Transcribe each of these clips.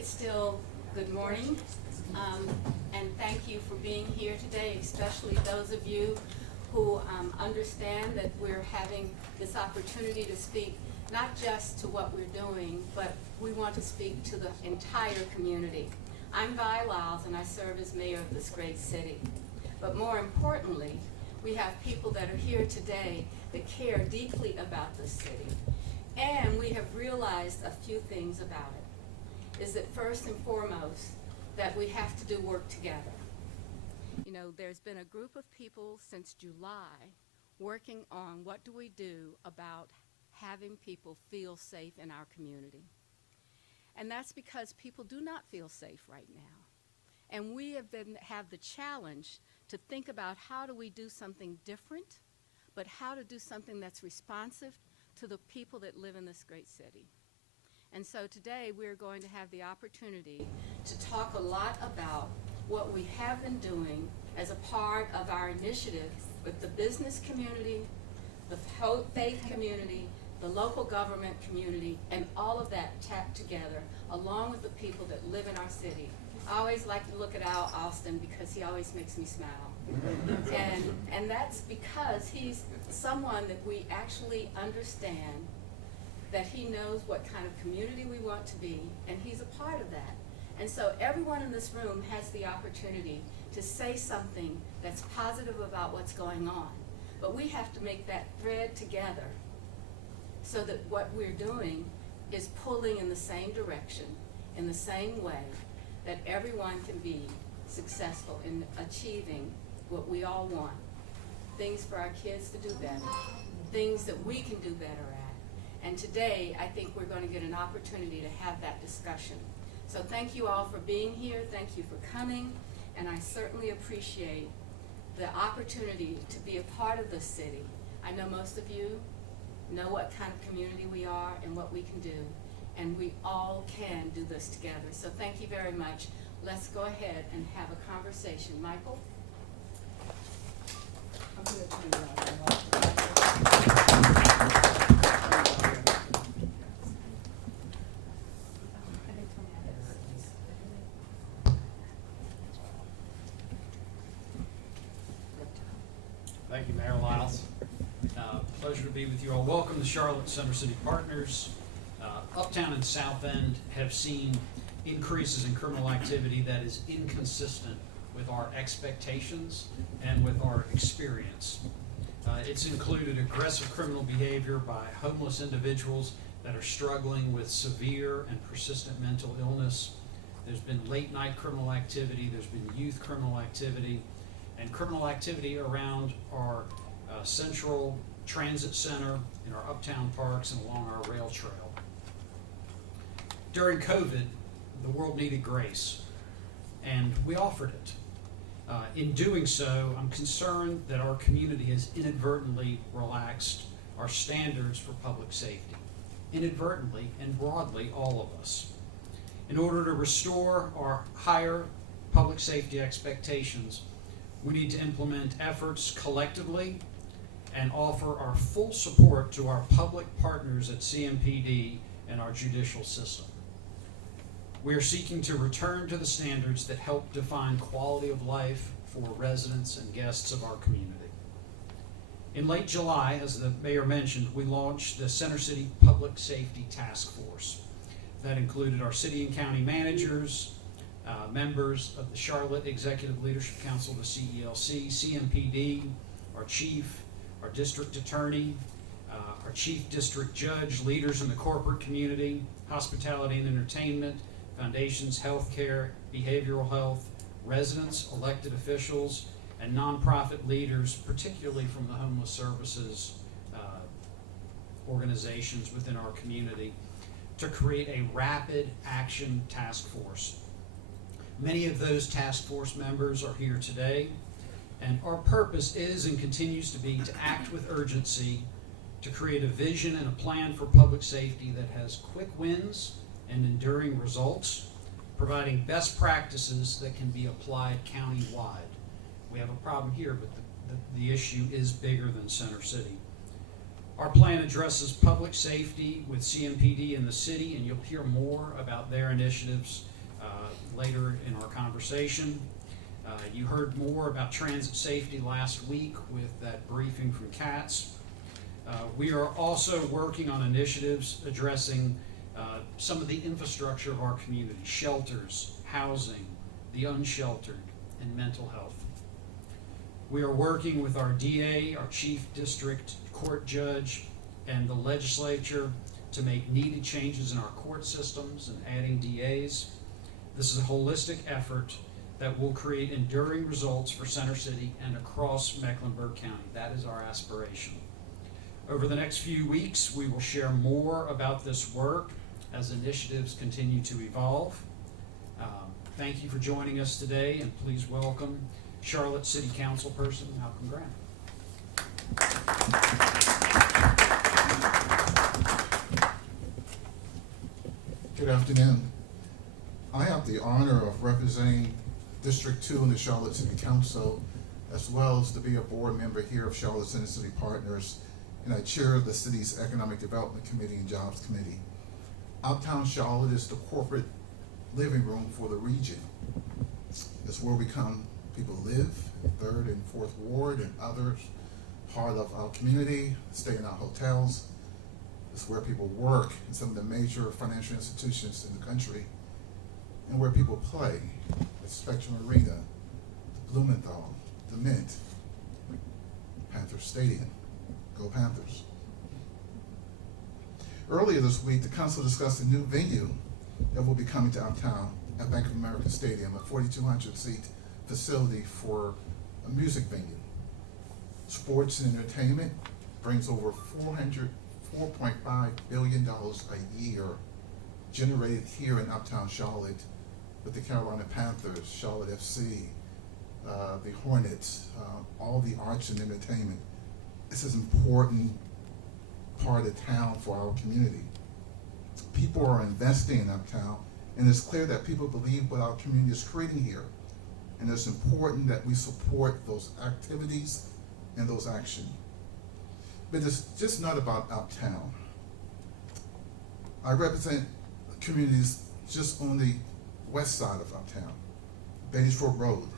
it's still good morning, and thank you for being here today, especially those of you who understand that we're having this opportunity to speak not just to what we're doing, but we want to speak to the entire community. I'm Vi Lyles, and I serve as mayor of this great city. But more importantly, we have people that are here today that care deeply about this city. And we have realized a few things about it. Is that first and foremost, that we have to do work together. You know, there's been a group of people since July working on what do we do about having people feel safe in our community. And that's because people do not feel safe right now. And we have the challenge to think about how do we do something different, but how to do something that's responsive to the people that live in this great city. And so today we're going to have the opportunity to talk a lot about what we have been doing as a part of our initiative with the business community, the faith community, the local government community, and all of that tapped together along with the people that live in our city. I always like to look at Al Austin because he always makes me smile. And that's because he's someone that we actually understand, that he knows what kind of community we want to be, and he's a part of that. And so everyone in this room has the opportunity to say something that's positive about what's going on. But we have to make that thread together so that what we're doing is pulling in the same direction, in the same way, that everyone can be successful in achieving what we all want. Things for our kids to do better, things that we can do better at. And today, I think we're going to get an opportunity to have that discussion. So thank you all for being here, thank you for coming, and I certainly appreciate the opportunity to be a part of this city. I know most of you know what kind of community we are and what we can do, and we all can do this together. So thank you very much. Let's go ahead and have a conversation. Michael? I'm going to turn it off. Thank you, Mayor Lyles. Pleasure to be with you all. Welcome to Charlotte Center City Partners. Uptown and South End have seen increases in criminal activity that is inconsistent with our expectations and with our experience. It's included aggressive criminal behavior by homeless individuals that are struggling with severe and persistent mental illness. There's been late night criminal activity, there's been youth criminal activity, and criminal activity around our central transit center, in our uptown parks, and along our rail trail. During COVID, the world needed grace, and we offered it. In doing so, I'm concerned that our community has inadvertently relaxed our standards for public safety. Inadvertently and broadly, all of us. In order to restore our higher public safety expectations, we need to implement efforts collectively and offer our full support to our public partners at CMPD and our judicial system. We are seeking to return to the standards that help define quality of life for residents and guests of our community. In late July, as the mayor mentioned, we launched the Center City Public Safety Task Force. That included our city and county managers, members of the Charlotte Executive Leadership Council, the CELC, CMPD, our chief, our district attorney, our chief district judge, leaders in the corporate community, hospitality and entertainment, foundations, healthcare, behavioral health, residents, elected officials, and nonprofit leaders, particularly from the homeless services organizations within our community, to create a rapid action task force. Many of those task force members are here today, and our purpose is and continues to be to act with urgency to create a vision and a plan for public safety that has quick wins and enduring results, providing best practices that can be applied county-wide. We have a problem here, but the issue is bigger than Center City. Our plan addresses public safety with CMPD in the city, and you'll hear more about their initiatives later in our conversation. You heard more about transit safety last week with that briefing from CATS. We are also working on initiatives addressing some of the infrastructure of our community: shelters, housing, the unsheltered, and mental health. We are working with our DA, our Chief District Court Judge, and the legislature to make needed changes in our court systems and adding DAs. This is a holistic effort that will create enduring results for Center City and across Mecklenburg County. That is our aspiration. Over the next few weeks, we will share more about this work as initiatives continue to evolve. Thank you for joining us today, and please welcome Charlotte City Councilperson Malcolm Graham. Good afternoon. I have the honor of representing District 2 in the Charlotte City Council, as well as to be a board member here of Charlotte City Partners, and I chair the city's Economic Development Committee and Jobs Committee. Uptown Charlotte is the corporate living room for the region. It's where people live, 3rd and 4th Ward and others, part of our community, stay in our hotels. It's where people work in some of the major financial institutions in the country, and where people play, the Spectrum Arena, the Blumenthal, the Mint, Panther Stadium. Go Panthers. Earlier this week, the council discussed a new venue that will be coming to uptown at Bank of America Stadium, a 4,200 seat facility for a music venue. Sports and entertainment brings over $4.5 billion a year generated here in uptown Charlotte with the Carolina Panthers, Charlotte FC, the Hornets, all the arts and entertainment. This is an important part of town for our community. People are investing in uptown, and it's clear that people believe what our community is creating here. And it's important that we support those activities and those actions. But it's just not about uptown. I represent communities just on the west side of uptown, Beattyford Road.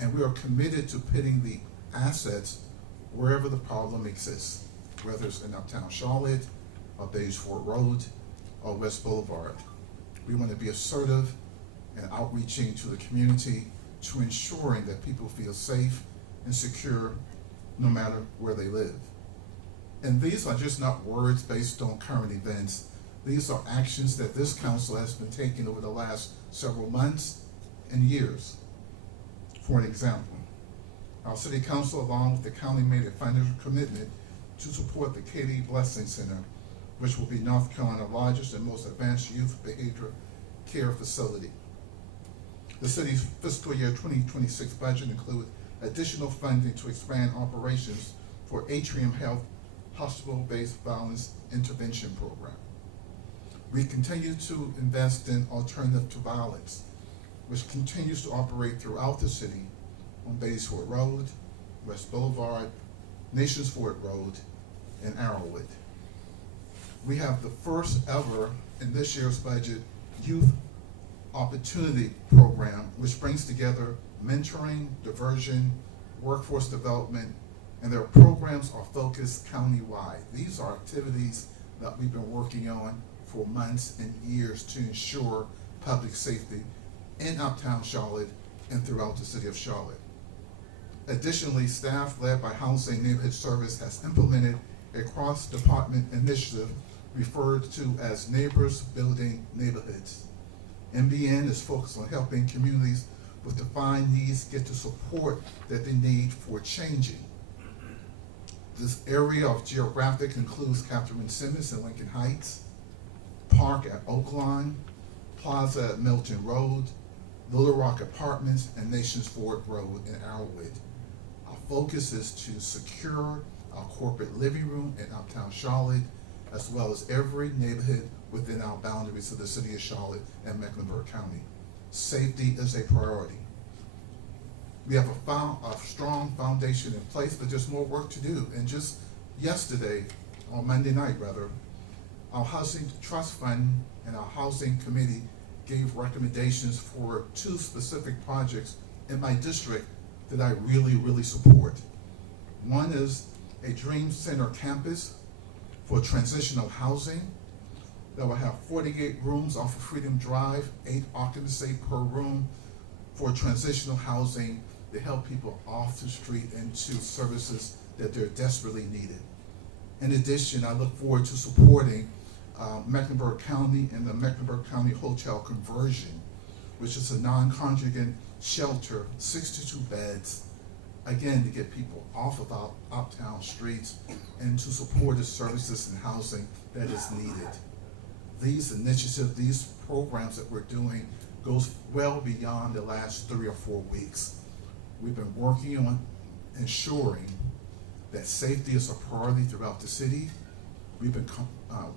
And we are committed to putting the assets wherever the problem exists, whether it's in uptown Charlotte, or Beattyford Road, or West Boulevard. We want to be assertive and outreaching to the community to ensuring that people feel safe and secure no matter where they live. And these are just not words based on current events. These are actions that this council has been taking over the last several months and years. For an example, our city council, along with the county, made a financial commitment to support the Katie Blessing Center, which will be North Carolina's largest and most advanced youth behavioral care facility. The city's fiscal year 2026 budget includes additional funding to expand operations for Atrium Health hospital-based violence intervention program. We continue to invest in alternative to violence, which continues to operate throughout the city on Beattyford Road, West Boulevard, Nations Ford Road, and Arrowwood. We have the first ever in this year's budget youth opportunity program, which brings together mentoring, diversion, workforce development, and their programs are focused countywide. These are activities that we've been working on for months and years to ensure public safety in uptown Charlotte and throughout the city of Charlotte. Additionally, staff led by Housing Neighborhood Service has implemented a cross-department initiative referred to as Neighbors Building Neighborhoods. NBN is focused on helping communities with defined needs get the support that they need for changing. This area of geographic includes Catherine Simmons in Lincoln Heights, Park at Oakline, Plaza at Milton Road, Little Rock Apartments, and Nations Ford Road in Arrowwood. Our focus is to secure our corporate living room in uptown Charlotte, as well as every neighborhood within our boundaries of the city of Charlotte and Mecklenburg County. Safety is a priority. We have a strong foundation in place, but there's more work to do. And just yesterday, on Monday night rather, our Housing Trust Fund and our Housing Committee gave recommendations for 2 specific projects in my district that I really support. One is a Dream Center campus for transitional housing that will have 48 rooms off of Freedom Drive, 8 occupancy per room for transitional housing to help people off the street into services that they're desperately needed. In addition, I look forward to supporting Mecklenburg County and the Mecklenburg County Hotel conversion, which is a non-congregate shelter, 62 beds, again, to get people off of our uptown streets and to support the services and housing that is needed. These initiatives, these programs that we're doing goes well beyond the last 3 or 4 weeks. We've been working on ensuring that safety is a priority throughout the city. We've been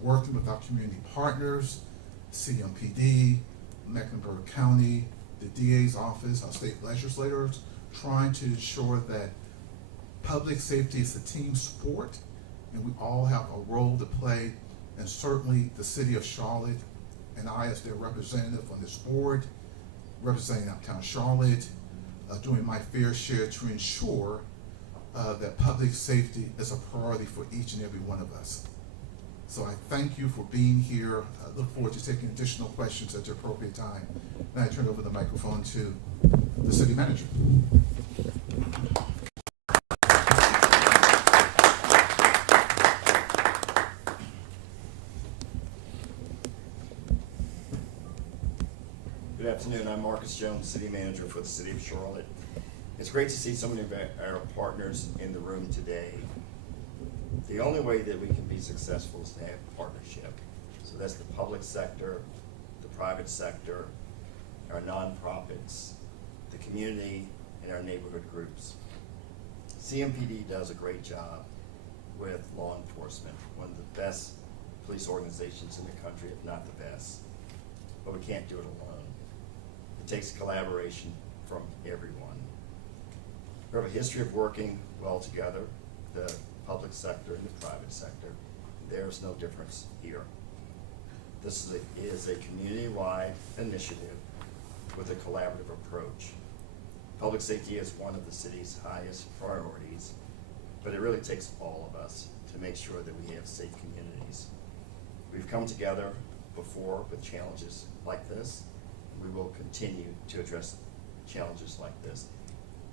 working with our community partners, CMPD, Mecklenburg County, the DA's office, our state legislators, trying to ensure that public safety is a team sport and we all have a role to play. And certainly the city of Charlotte and I, as their representative on this board, representing Uptown Charlotte, doing my fair share to ensure that public safety is a priority for each and every one of us. So I thank you for being here. I look forward to taking additional questions at the appropriate time. Now I turn over the microphone to the city manager. Good afternoon. I'm Marcus Jones, City Manager for the City of Charlotte. It's great to see so many of our partners in the room today. The only way that we can be successful is to have partnership. So that's the public sector, the private sector, our nonprofits, the community, and our neighborhood groups. CMPD does a great job with law enforcement, one of the best police organizations in the country, if not the best. But we can't do it alone. It takes collaboration from everyone. We have a history of working well together, the public sector and the private sector. There's no difference here. This is a community-wide initiative with a collaborative approach. Public safety is one of the city's highest priorities, but it really takes all of us to make sure that we have safe communities. We've come together before with challenges like this. We will continue to address challenges like this.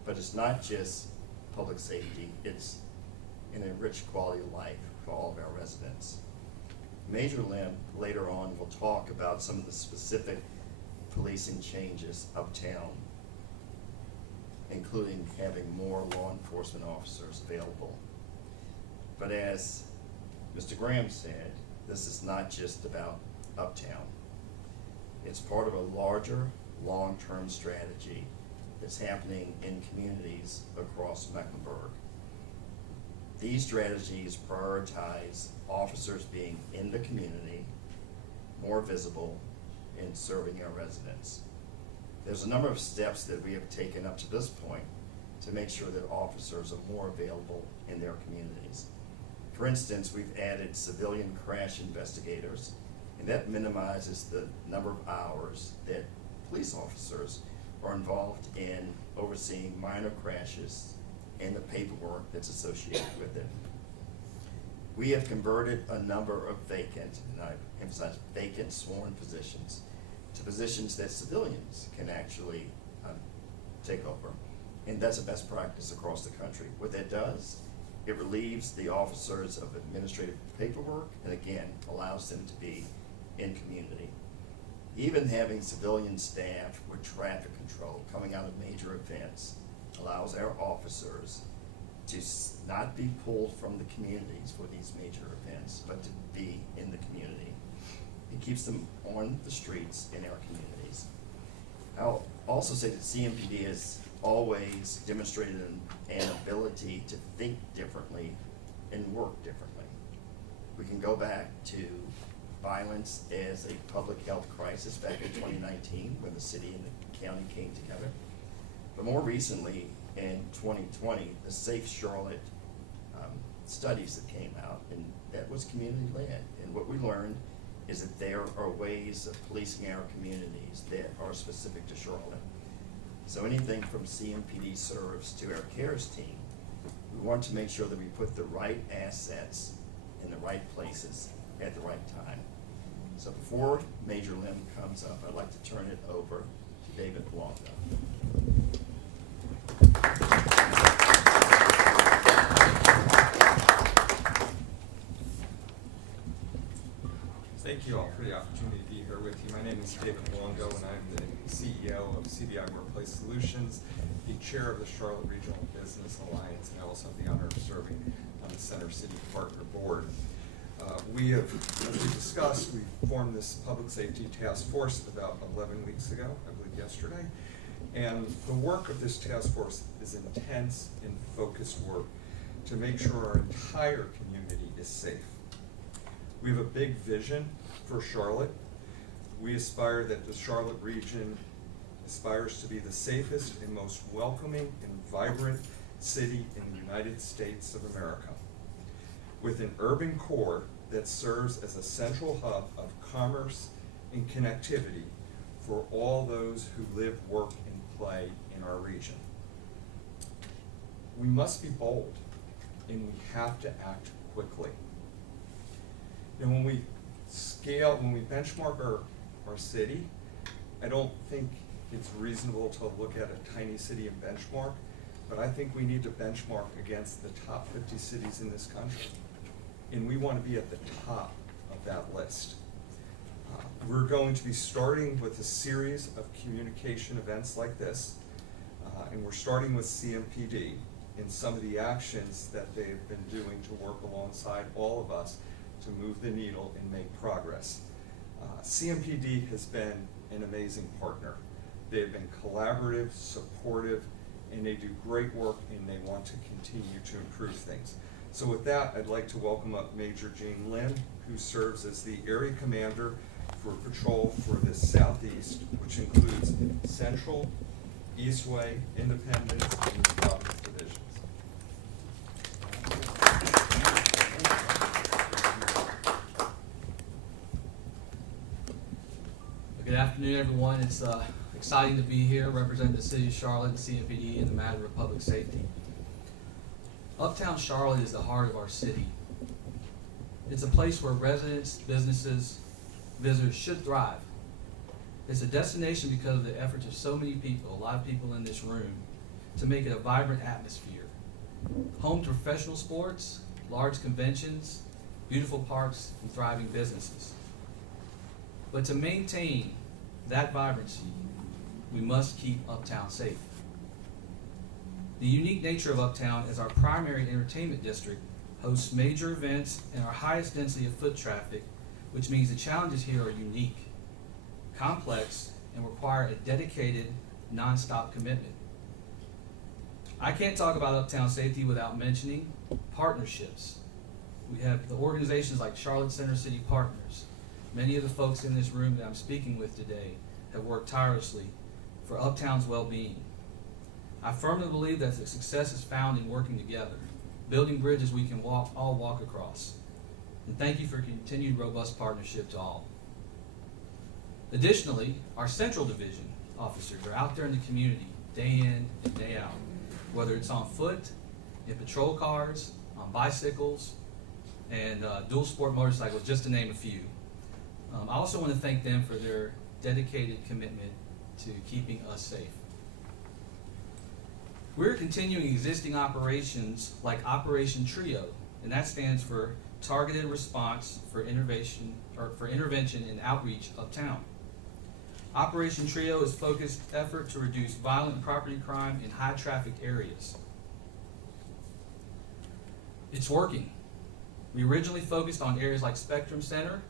But it's not just public safety, it's an enriched quality of life for all of our residents. Major Lynn later on will talk about some of the specific policing changes uptown, including having more law enforcement officers available. But as Mr. Graham said, this is not just about uptown. It's part of a larger, long-term strategy that's happening in communities across Mecklenburg. These strategies prioritize officers being in the community, more visible, and serving our residents. There's a number of steps that we have taken up to this point to make sure that officers are more available in their communities. For instance, we've added civilian crash investigators, and that minimizes the number of hours that police officers are involved in overseeing minor crashes and the paperwork that's associated with it. We have converted a number of vacant, and I emphasize vacant sworn positions, to positions that civilians can actually take over. And that's a best practice across the country. What that does, it relieves the officers of administrative paperwork and again, allows them to be in community. Even having civilian staff with traffic control coming out of major events allows our officers to not be pulled from the communities for these major events, but to be in the community. It keeps them on the streets in our communities. I'll also say that CMPD has always demonstrated an ability to think differently and work differently. We can go back to violence as a public health crisis back in 2019 when the city and the county came together. But more recently, in 2020, the Safe Charlotte studies that came out, and that was community-led. And what we learned is that there are ways of policing our communities that are specific to Charlotte. So anything from CMPD serves to our CARES team, we want to make sure that we put the right assets in the right places at the right time. So before Major Lim comes up, I'd like to turn it over to David Blanco. Thank you all for the opportunity to be here with you. My name is David Longo, and I'm the CEO of CBI Workplace Solutions, the chair of the Charlotte Regional Business Alliance, and I also have the honor of serving on the Center City Partner Board. We have, as we discussed, we formed this public safety task force about 11 weeks ago, I believe yesterday. And the work of this task force is intense and focused work to make sure our entire community is safe. We have a big vision for Charlotte. We aspire that the Charlotte region aspires to be the safest and most welcoming and vibrant city in the United States of America, with an urban core that serves as a central hub of commerce and connectivity for all those who live, work, and play in our region. We must be bold, and we have to act quickly. And when we benchmark our city, I don't think it's reasonable to look at a tiny city and benchmark, but I think we need to benchmark against the top 50 cities in this country. And we want to be at the top of that list. We're going to be starting with a series of communication events like this, and we're starting with CMPD and some of the actions that they've been doing to work alongside all of us to move the needle and make progress. CMPD has been an amazing partner. They've been collaborative, supportive, and they do great work, and they want to continue to improve things. So with that, I'd like to welcome up Major Gene Lim, who serves as the Area Commander for Patrol for the Southeast, which includes Central, Eastway, Independence, and Providence divisions. Good afternoon, everyone. It's exciting to be here representing the City of Charlotte and CMPD in the matter of public safety. Uptown Charlotte is the heart of our city. It's a place where residents, businesses, visitors should thrive. It's a destination because of the efforts of so many people, a lot of people in this room, to make it a vibrant atmosphere. Home to professional sports, large conventions, beautiful parks, and thriving businesses. But to maintain that vibrancy, we must keep Uptown safe. The unique nature of Uptown as our primary entertainment district hosts major events and our highest density of foot traffic, which means the challenges here are unique, complex, and require a dedicated, non-stop commitment. I can't talk about Uptown safety without mentioning partnerships. We have the organizations like Charlotte Center City Partners. Many of the folks in this room that I'm speaking with today have worked tirelessly for Uptown's well-being. I firmly believe that the success is found in working together, building bridges we can all walk across. And thank you for continued robust partnership to all. Additionally, our Central Division officers are out there in the community day in and day out, whether it's on foot, in patrol cars, on bicycles, and dual sport motorcycles, just to name a few. I also want to thank them for their dedicated commitment to keeping us safe. We're continuing existing operations like Operation Trio, and that stands for Targeted Response for Intervention and Outreach Uptown. Operation Trio is a focused effort to reduce violent property crime in high traffic areas. It's working. We originally focused on areas like Spectrum Center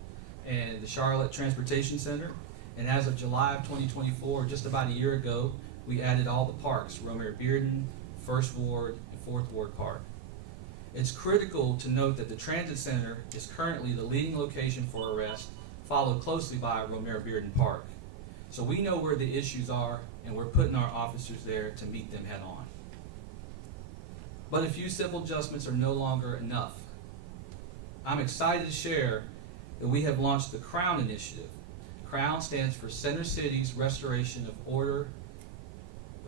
and the Charlotte Transportation Center, and as of July of 2024, just about a year ago, we added all the parks, Romare Bearden, First Ward, and Fourth Ward Park. It's critical to note that the Transit Center is currently the leading location for arrest, followed closely by Romare Bearden Park. So we know where the issues are, and we're putting our officers there to meet them head on. But a few simple adjustments are no longer enough. I'm excited to share that we have launched the CROWN initiative. CROWN stands for Center City's Restoration of Order,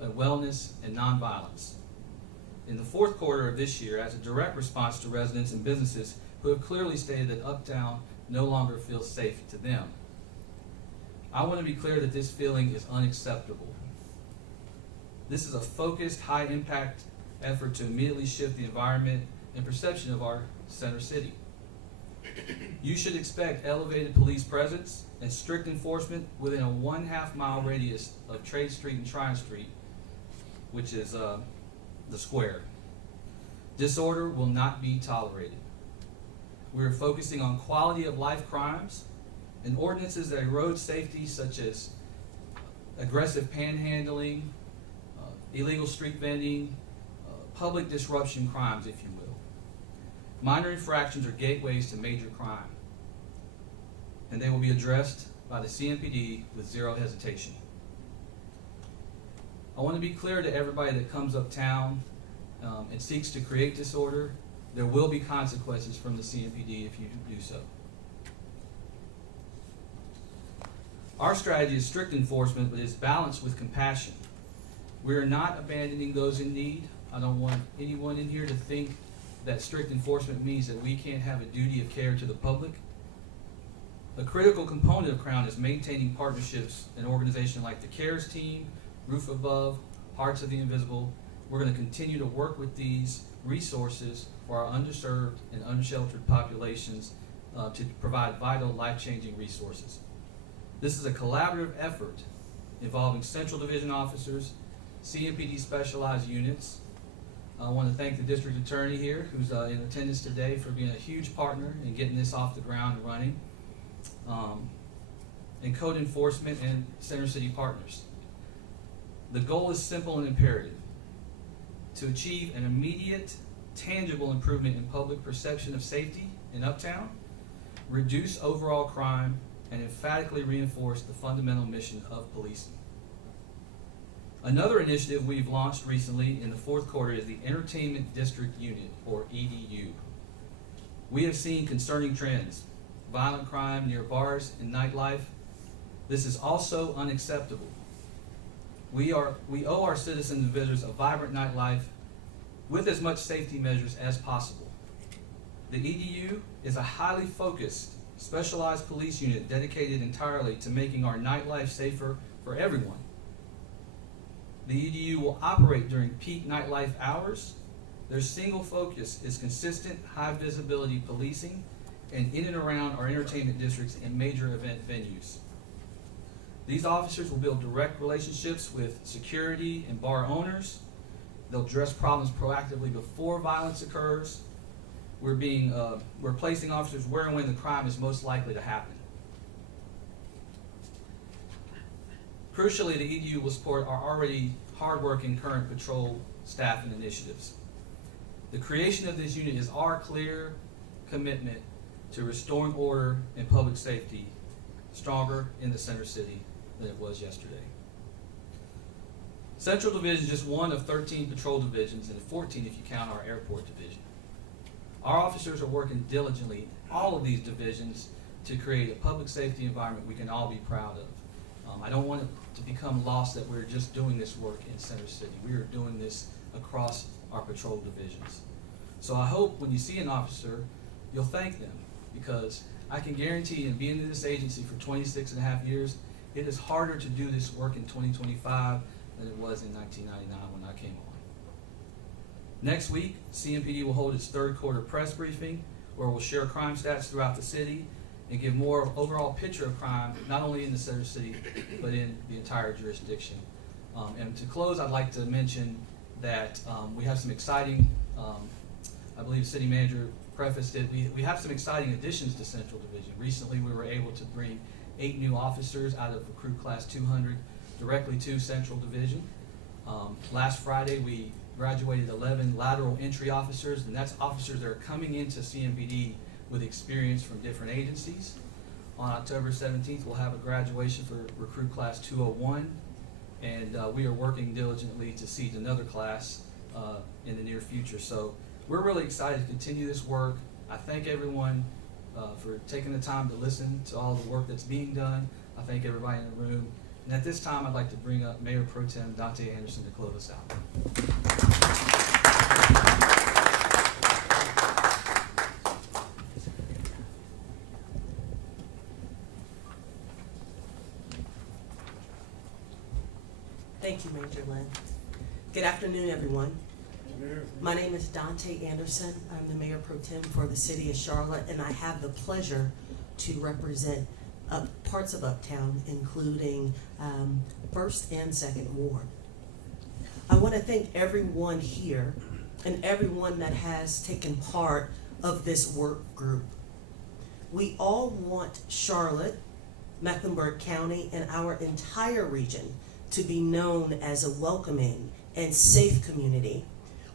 Wellness, and Nonviolence. In the fourth quarter of this year, as a direct response to residents and businesses who have clearly stated that Uptown no longer feels safe to them. I want to be clear that this feeling is unacceptable. This is a focused, high-impact effort to immediately shift the environment and perception of our center city. You should expect elevated police presence and strict enforcement within a 1/2 mile radius of Trade Street and Tryon Street, which is the square. Disorder will not be tolerated. We are focusing on quality of life crimes and ordinances that erode safety, such as aggressive panhandling, illegal street vending, public disruption crimes, if you will. Minor infractions are gateways to major crime, and they will be addressed by the CMPD with zero hesitation. I want to be clear to everybody that comes uptown and seeks to create disorder, there will be consequences from the CMPD if you do so. Our strategy is strict enforcement, but is balanced with compassion. We are not abandoning those in need. I don't want anyone in here to think that strict enforcement means that we can't have a duty of care to the public. A critical component of CROWN is maintaining partnerships and organizations like the CARES team, Roof Above, Hearts of the Invisible. We're going to continue to work with these resources for our underserved and unsheltered populations to provide vital, life-changing resources. This is a collaborative effort involving Central Division officers, CMPD specialized units. I want to thank the district attorney here, who's in attendance today, for being a huge partner in getting this off the ground and running, and code enforcement and Center City partners. The goal is simple and imperative: to achieve an immediate, tangible improvement in public perception of safety in Uptown, reduce overall crime, and emphatically reinforce the fundamental mission of policing. Another initiative we've launched recently in the fourth quarter is the Entertainment District Unit, or EDU. We have seen concerning trends: violent crime near bars and nightlife. This is also unacceptable. We owe our citizens and visitors a vibrant nightlife with as much safety measures as possible. The EDU is a highly focused, specialized police unit dedicated entirely to making our nightlife safer for everyone. The EDU will operate during peak nightlife hours. Their single focus is consistent, high visibility policing and in and around our entertainment districts and major event venues. These officers will build direct relationships with security and bar owners. They'll address problems proactively before violence occurs. We're placing officers where and when the crime is most likely to happen. Crucially, the EDU will support our already hardworking current patrol staff and initiatives. The creation of this unit is our clear commitment to restoring order and public safety stronger in the center city than it was yesterday. Central Division is just one of 13 patrol divisions, and 14 if you count our airport division. Our officers are working diligently in all of these divisions to create a public safety environment we can all be proud of. I don't want it to become lost that we're just doing this work in Center City. We are doing this across our patrol divisions. So I hope when you see an officer, you'll thank them, because I can guarantee, in being in this agency for 26.5 years, it is harder to do this work in 2025 than it was in 1999 when I came on. Next week, CMPD will hold its third quarter press briefing, where we'll share crime stats throughout the city and give more overall picture of crime, not only in the center city, but in the entire jurisdiction. And to close, I'd like to mention that we have some exciting, I believe City Manager prefaced it, we have some exciting additions to Central Division. Recently, we were able to bring 8 new officers out of Recruit Class 200 directly to Central Division. Last Friday, we graduated 11 lateral entry officers, and that's officers that are coming into CMPD with experience from different agencies. On October 17th, we'll have a graduation for Recruit Class 201, and we are working diligently to seed another class in the near future. So we're really excited to continue this work. I thank everyone for taking the time to listen to all the work that's being done. I thank everybody in the room. And at this time, I'd like to bring up Mayor Pro Tem Dante Anderson to close us out. Thank you, Major Lynn. Good afternoon, everyone. My name is Dante Anderson. I'm the Mayor Pro Tem for the City of Charlotte, and I have the pleasure to represent parts of Uptown, including First and Second Ward. I want to thank everyone here and everyone that has taken part of this work group. We all want Charlotte, Mecklenburg County, and our entire region to be known as a welcoming and safe community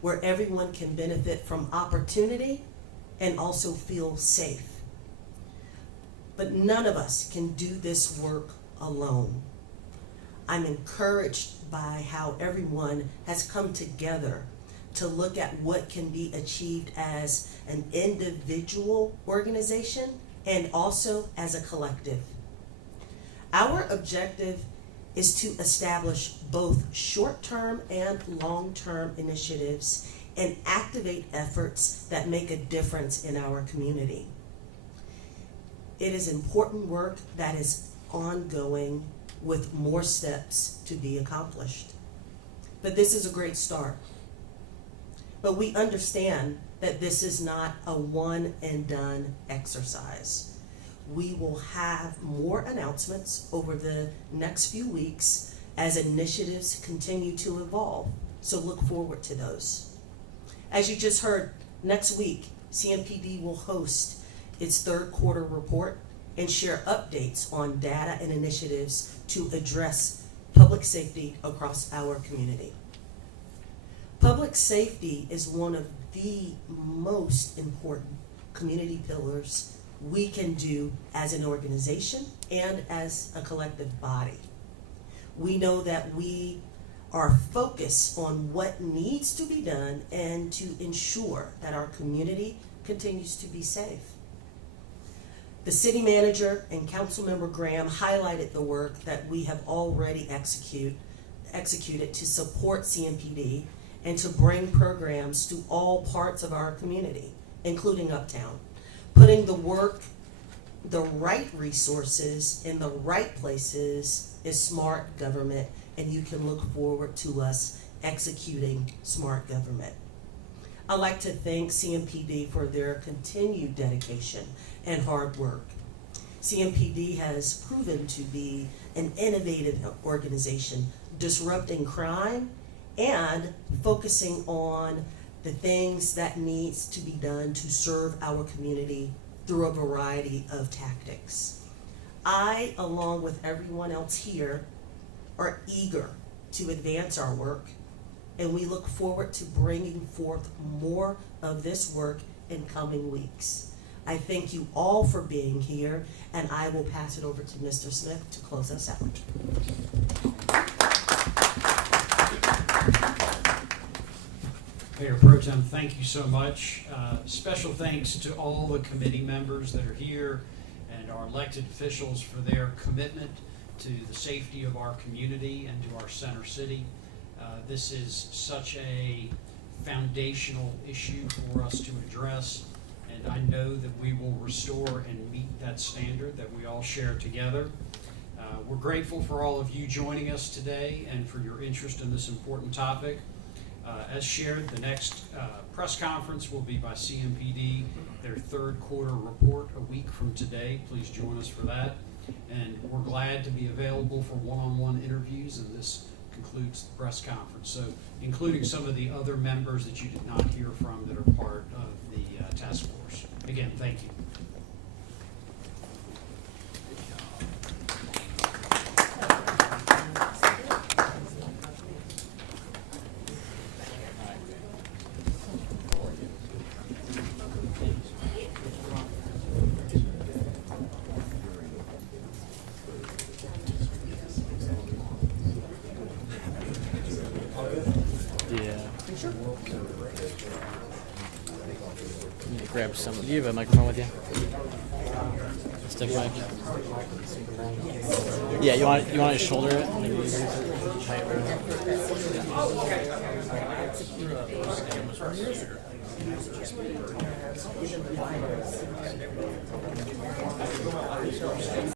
where everyone can benefit from opportunity and also feel safe. But none of us can do this work alone. I'm encouraged by how everyone has come together to look at what can be achieved as an individual organization and also as a collective. Our objective is to establish both short-term and long-term initiatives and activate efforts that make a difference in our community. It is important work that is ongoing with more steps to be accomplished. But this is a great start. But we understand that this is not a one and done exercise. We will have more announcements over the next few weeks as initiatives continue to evolve. So look forward to those. As you just heard, next week, CMPD will host its third quarter report and share updates on data and initiatives to address public safety across our community. Public safety is one of the most important community pillars we can do as an organization and as a collective body. We know that we are focused on what needs to be done and to ensure that our community continues to be safe. The city manager and Councilmember Graham highlighted the work that we have already executed to support CMPD and to bring programs to all parts of our community, including Uptown. Putting the right resources in the right places is smart government, and you can look forward to us executing smart government. I'd like to thank CMPD for their continued dedication and hard work. CMPD has proven to be an innovative organization, disrupting crime and focusing on the things that needs to be done to serve our community through a variety of tactics. I, along with everyone else here, are eager to advance our work, and we look forward to bringing forth more of this work in coming weeks. I thank you all for being here, and I will pass it over to Mr. Smith to close us out. Mayor Pro Tem, thank you so much. Special thanks to all the committee members that are here and our elected officials for their commitment to the safety of our community and to our center city. This is such a foundational issue for us to address, and I know that we will restore and meet that standard that we all share together. We're grateful for all of you joining us today and for your interest in this important topic. As shared, the next press conference will be by CMPD, their third quarter report a week from today. Please join us for that. And we're glad to be available for one-on-one interviews, and this concludes the press conference. So, including some of the other members that you did not hear from that are part of the task force. Again, thank you. Yeah. You need to grab some. Do you have a microphone with you? Stick mic. Yeah, you want to shoulder it?